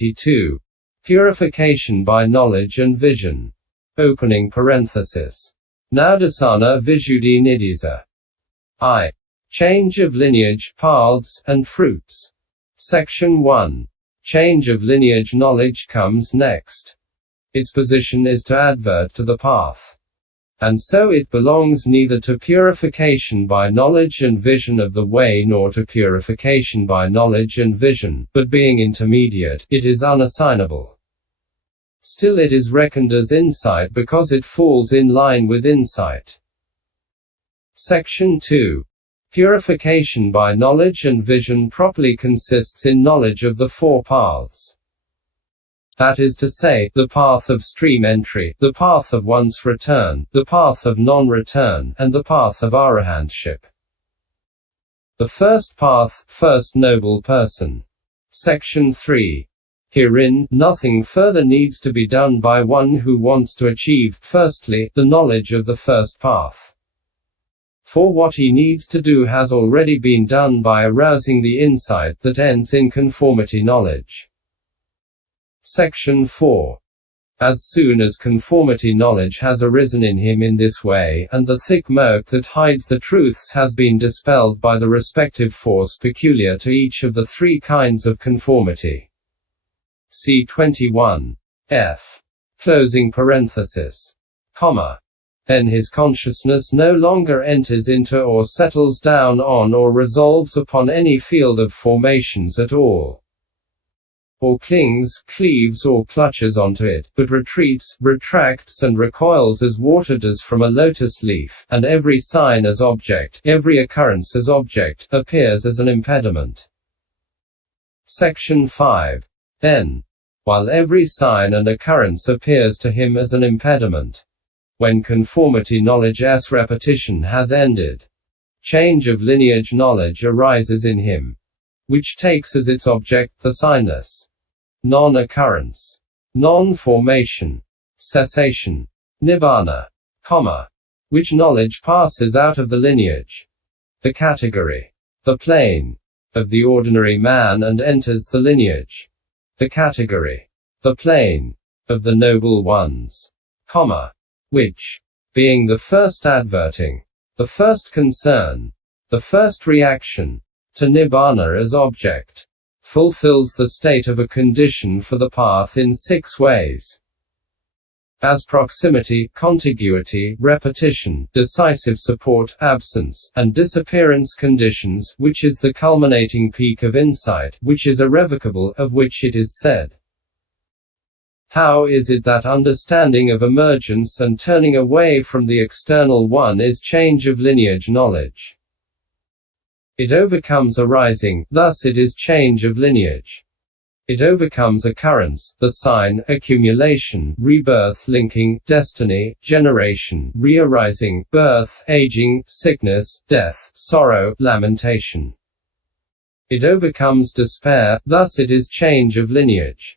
D2. Purification by knowledge and vision. Opening parenthesis. Naudasana Visuddhi Nidisa. I. Change of lineage, paths, and fruits. Section 1. Change of lineage knowledge comes next. Its position is to advert to the path. And so it belongs neither to purification by knowledge and vision of the way nor to purification by knowledge and vision, but being intermediate, it is unassignable. Still it is reckoned as insight because it falls in line with insight. Section 2. Purification by knowledge and vision properly consists in knowledge of the four paths. That is to say, the path of stream entry, the path of once return, the path of non-return, and the path of Arahantship. The first path, first noble person. Section 3. Herein, nothing further needs to be done by one who wants to achieve, firstly, the knowledge of the first path. For what he needs to do has already been done by arousing the insight that ends in conformity knowledge. Section 4. As soon as conformity knowledge has arisen in him in this way, and the thick murk that hides the truths has been dispelled by the respective force peculiar to each of the three kinds of conformity. See 21. F. Closing parenthesis. Comma. Then his consciousness no longer enters into or settles down on or resolves upon any field of formations at all, or clings, cleaves or clutches onto it, but retreats, retracts and recoils as water does from a lotus leaf, and every sign as object, every occurrence as object, appears as an impediment. Section 5. Then, while every sign and occurrence appears to him as an impediment, when conformity knowledge's repetition has ended, change of lineage knowledge arises in him, which takes as its object the signless, non-occurrence, non-formation, cessation, nibbana, which knowledge passes out of the lineage, the category, the plane, of the ordinary man and enters the lineage, the category, the plane, of the noble ones, which, being the first adverting, the first concern, the first reaction, to nibbana as object, fulfills the state of a condition for the path in 6 ways. As proximity, contiguity, repetition, decisive support, absence, and disappearance conditions, which is the culminating peak of insight, which is irrevocable, of which it is said, how is it that understanding of emergence and turning away from the external one is change of lineage knowledge? It overcomes arising, thus it is change of lineage. It overcomes occurrence, the sign, accumulation, rebirth, linking, destiny, generation, re-arising, birth, aging, sickness, death, sorrow, lamentation. It overcomes despair, thus it is change of lineage.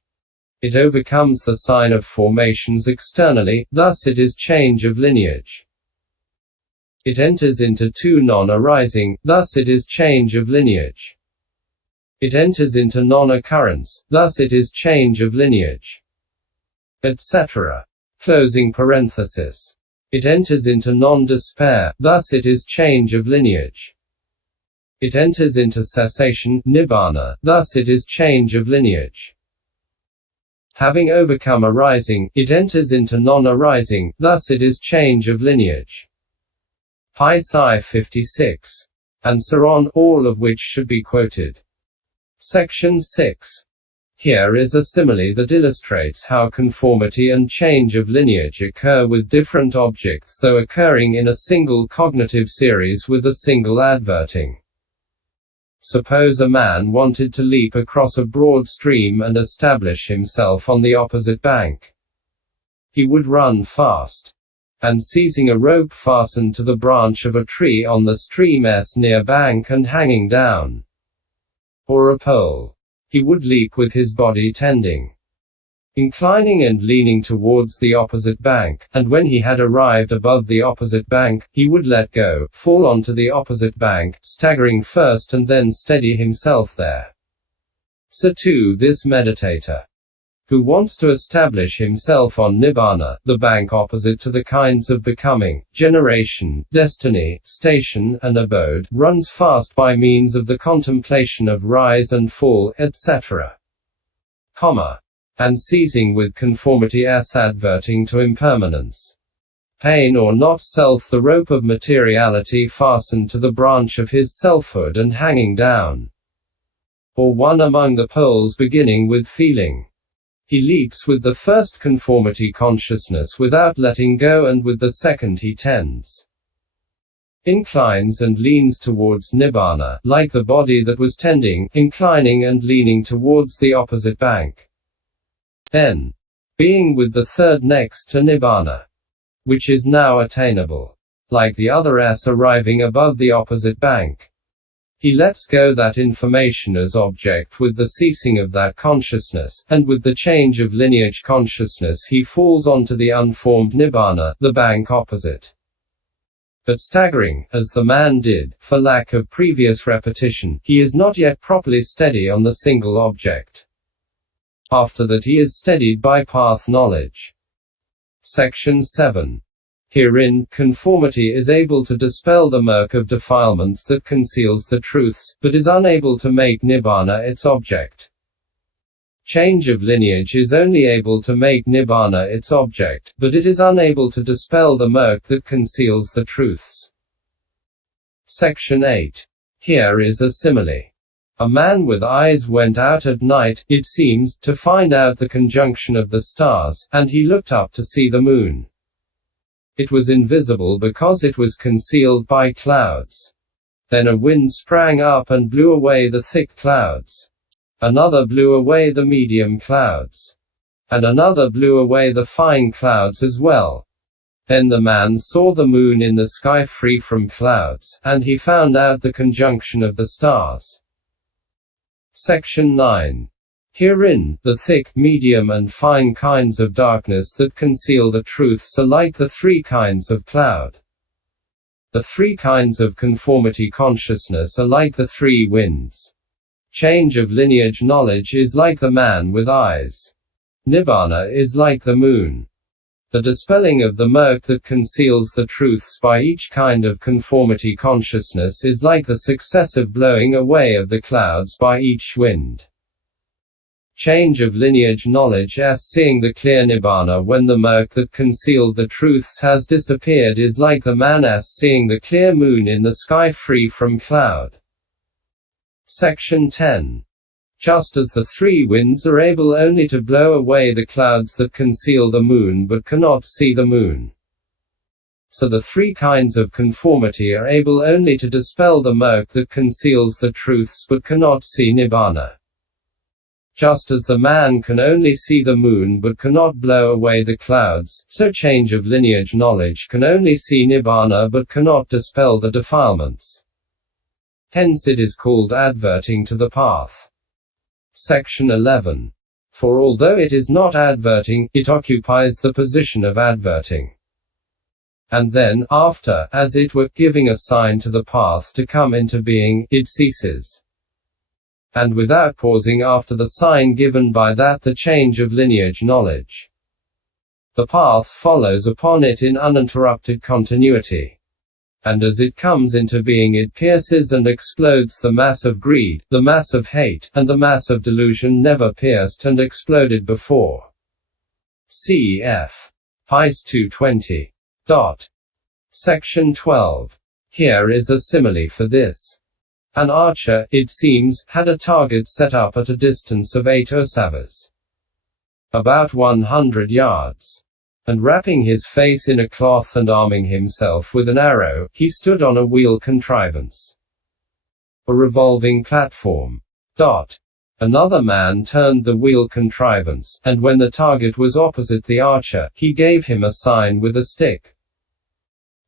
It overcomes the sign of formations externally, thus it is change of lineage. It enters into 2 non-arising, thus it is change of lineage. It enters into non-occurrence, thus it is change of lineage. Etc. Closing parenthesis. It enters into non-despair, thus it is change of lineage. It enters into cessation, nibbana, thus it is change of lineage. Having overcome arising, it enters into non-arising, thus it is change of lineage. Pi Psi 56. And so on, all of which should be quoted. Section 6. Here is a simile that illustrates how conformity and change of lineage occur with different objects though occurring in a single cognitive series with a single adverting. Suppose a man wanted to leap across a broad stream and establish himself on the opposite bank. He would run fast, and seizing a rope fastened to the branch of a tree on the stream's near bank and hanging down, or a pole, he would leap with his body tending, inclining and leaning towards the opposite bank, and when he had arrived above the opposite bank, he would let go, fall onto the opposite bank, staggering first and then steady himself there. So too this meditator, who wants to establish himself on Nibbana, the bank opposite to the kinds of becoming, generation, destiny, station, and abode, runs fast by means of the contemplation of rise and fall, etc. And ceasing with conformity as adverting to impermanence. Pain or not self, the rope of materiality fastened to the branch of his selfhood and hanging down. Or one among the poles beginning with feeling. He leaps with the first conformity consciousness without letting go, and with the second he tends, inclines and leans towards Nibbana, like the body that was tending, inclining and leaning towards the opposite bank. Then, being with the third next to Nibbana, which is now attainable, like the other S arriving above the opposite bank, he lets go that information as object with the ceasing of that consciousness, and with the change of lineage consciousness he falls onto the unformed Nibbana, the bank opposite. But staggering, as the man did, for lack of previous repetition, he is not yet properly steady on the single object. After that he is steadied by path knowledge. Section 7. Herein, conformity is able to dispel the murk of defilements that conceals the truths, but is unable to make Nibbana its object. Change of lineage is only able to make Nibbana its object, but it is unable to dispel the murk that conceals the truths. Section 8. Here is a simile. A man with eyes went out at night, it seems, to find out the conjunction of the stars, and he looked up to see the moon. It was invisible because it was concealed by clouds. Then a wind sprang up and blew away the thick clouds. Another blew away the medium clouds. And another blew away the fine clouds as well. Then the man saw the moon in the sky free from clouds, and he found out the conjunction of the stars. Section 9. Herein, the thick, medium and fine kinds of darkness that conceal the truths are like the three kinds of cloud. The three kinds of conformity consciousness are like the three winds. Change of lineage knowledge is like the man with eyes. Nibbana is like the moon. The dispelling of the murk that conceals the truths by each kind of conformity consciousness is like the successive blowing away of the clouds by each wind. Change of lineage knowledge as seeing the clear Nibbana when the murk that concealed the truths has disappeared is like the man as seeing the clear moon in the sky free from cloud. Section 10. Just as the three winds are able only to blow away the clouds that conceal the moon but cannot see the moon, so the three kinds of conformity are able only to dispel the murk that conceals the truths but cannot see Nibbana. Just as the man can only see the moon but cannot blow away the clouds, so change of lineage knowledge can only see Nibbana but cannot dispel the defilements. Hence it is called adverting to the path. Section 11. For although it is not adverting, it occupies the position of adverting. And then, after, as it were, giving a sign to the path to come into being, it ceases. And without pausing after the sign given by that the change of lineage knowledge, the path follows upon it in uninterrupted continuity. And as it comes into being it pierces and explodes the mass of greed, the mass of hate, and the mass of delusion never pierced and exploded before. Cf. Pis 220. Section 12. Here is a simile for this. An archer, it seems, had a target set up at a distance of 8 ursavas, about 100 yards. And wrapping his face in a cloth and arming himself with an arrow, he stood on a wheel contrivance, a revolving platform. Another man turned the wheel contrivance, and when the target was opposite the archer, he gave him a sign with a stick.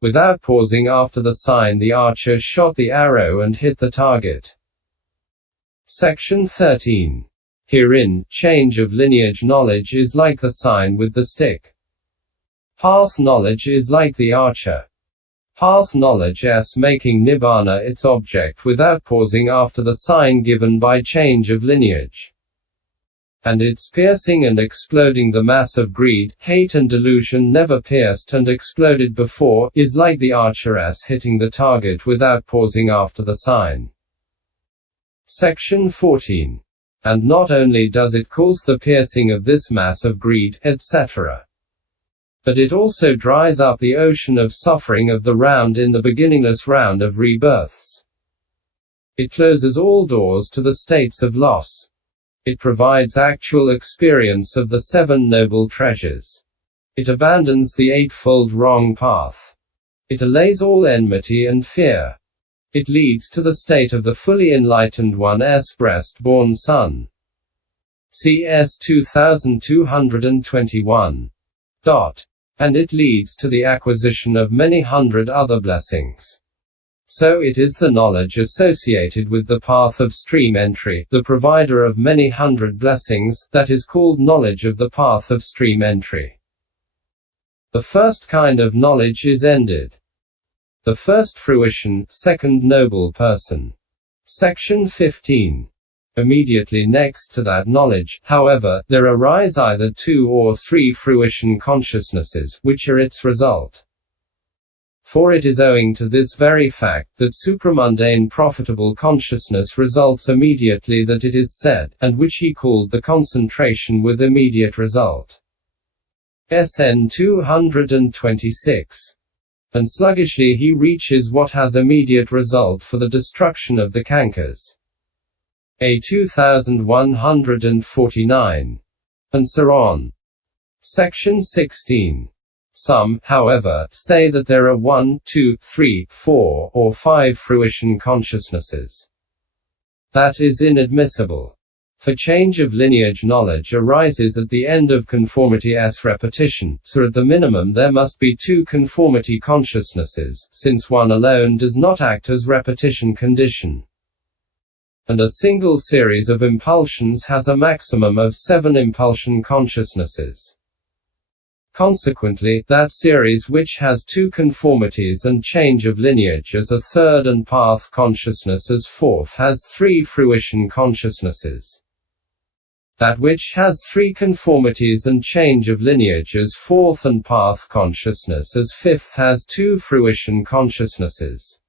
Without pausing after the sign, the archer shot the arrow and hit the target. Section 13. Herein, change of lineage knowledge is like the sign with the stick. Path knowledge is like the archer. Path knowledge as making Nibbana its object without pausing after the sign given by change of lineage. and its piercing and exploding the mass of greed, hate and delusion never pierced and exploded before, is like the archeress hitting the target without pausing after the sign. Section 14. And not only does it cause the piercing of this mass of greed, etc., but it also dries up the ocean of suffering of the round in the beginningless round of rebirths. It closes all doors to the states of loss. It provides actual experience of the seven noble treasures. It abandons the eightfold wrong path. It allays all enmity and fear. It leads to the state of the fully enlightened one's breast-born son. CS 2221. And it leads to the acquisition of many hundred other blessings. So it is the knowledge associated with the path of stream entry, the provider of many hundred blessings, that is called knowledge of the path of stream entry. The first kind of knowledge is ended. The first fruition, second noble person. Section 15. Immediately next to that knowledge, however, there arise either 2 or 3 fruition consciousnesses, which are its result. For it is owing to this very fact that supramundane profitable consciousness results immediately that it is said, and which he called the concentration with immediate result. SN 226. And sluggishly he reaches what has immediate result for the destruction of the cankers. A 2149. And so on. Section 16. Some, however, say that there are 1, 2, 3, 4, or 5 fruition consciousnesses. That is inadmissible. For change of lineage knowledge arises at the end of conformity's repetition, so at the minimum there must be 2 conformity consciousnesses, since one alone does not act as repetition condition. And a single series of impulsions has a maximum of 7 impulsion consciousnesses. Consequently, that series which has 2 conformities and change of lineage as a third and path consciousness as fourth has 3 fruition consciousnesses. That which has 3 conformities and change of lineage as fourth and path consciousness as fifth has 2 fruition consciousnesses.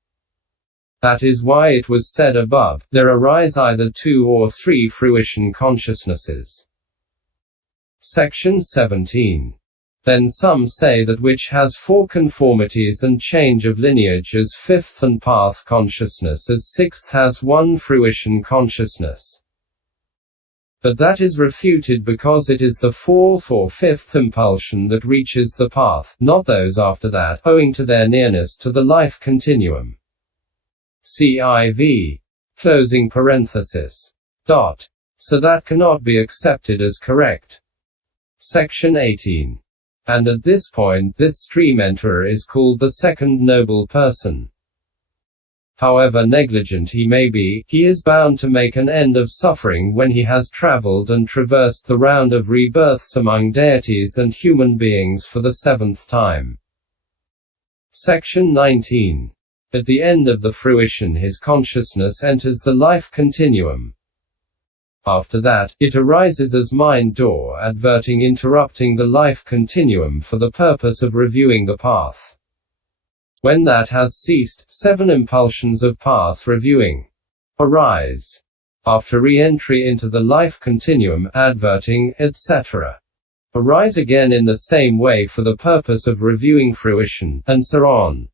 That is why it was said above, there arise either 2 or 3 fruition consciousnesses. Section 17. Then some say that which has 4 conformities and change of lineage as fifth and path consciousness as sixth has 1 fruition consciousness. But that is refuted because it is the 4th or 5th impulsion that reaches the path, not those after that, owing to their nearness to the life continuum. CIV. Closing parenthesis. So that cannot be accepted as correct. Section 18. And at this point this stream enterer is called the second noble person. However negligent he may be, he is bound to make an end of suffering when he has traveled and traversed the round of rebirths among deities and human beings for the 7th time. Section 19. At the end of the fruition his consciousness enters the life continuum. After that, it arises as mind door adverting interrupting the life continuum for the purpose of reviewing the path. When that has ceased, 7 impulsions of path reviewing arise. After re-entry into the life continuum, adverting, etc. arise again in the same way for the purpose of reviewing fruition, and so on.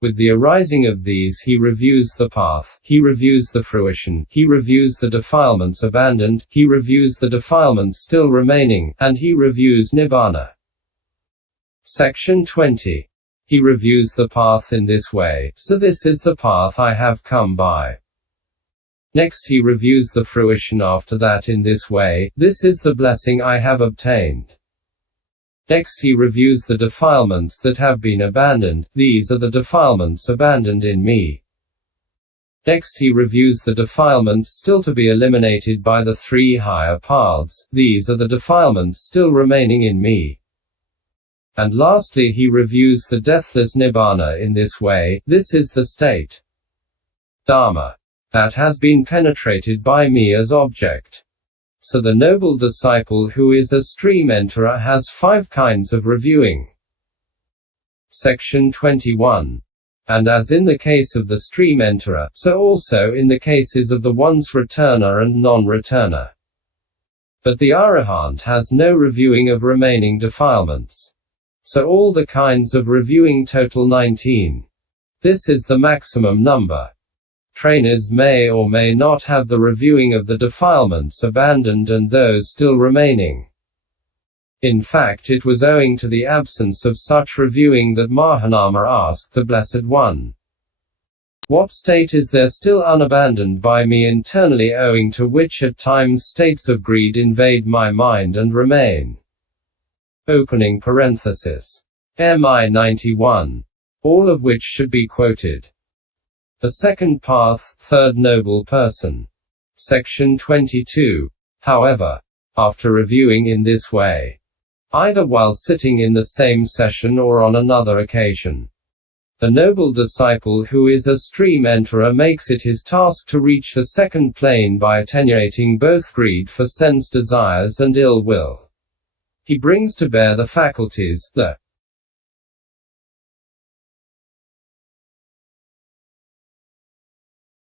With the arising of these he reviews the path, he reviews the fruition, he reviews the defilements abandoned, he reviews the defilements still remaining, and he reviews nibbana. Section 20. He reviews the path in this way, so this is the path I have come by. Next he reviews the fruition after that in this way, this is the blessing I have obtained. Next he reviews the defilements that have been abandoned, these are the defilements abandoned in me. Next he reviews the defilements still to be eliminated by the 3 higher paths, these are the defilements still remaining in me. And lastly he reviews the deathless nibbana in this way, this is the state Dharma that has been penetrated by me as object. So the noble disciple who is a stream enterer has 5 kinds of reviewing. Section 21. And as in the case of the stream enterer, so also in the cases of the once returner and non-returner. But the Arahant has no reviewing of remaining defilements. So all the kinds of reviewing total 19. This is the maximum number. Trainers may or may not have the reviewing of the defilements abandoned and those still remaining. In fact, it was owing to the absence of such reviewing that Mahanama asked the Blessed One, "What state is there still unabandoned by me internally, owing to which at times states of greed invade my mind and remain?" Opening parenthesis. MI 91. All of which should be quoted. The second path, third noble person. Section 22. However, after reviewing in this way, either while sitting in the same session or on another occasion, the noble disciple who is a stream enterer makes it his task to reach the second plane by attenuating both greed for sense desires and ill will. He brings to bear the faculties, the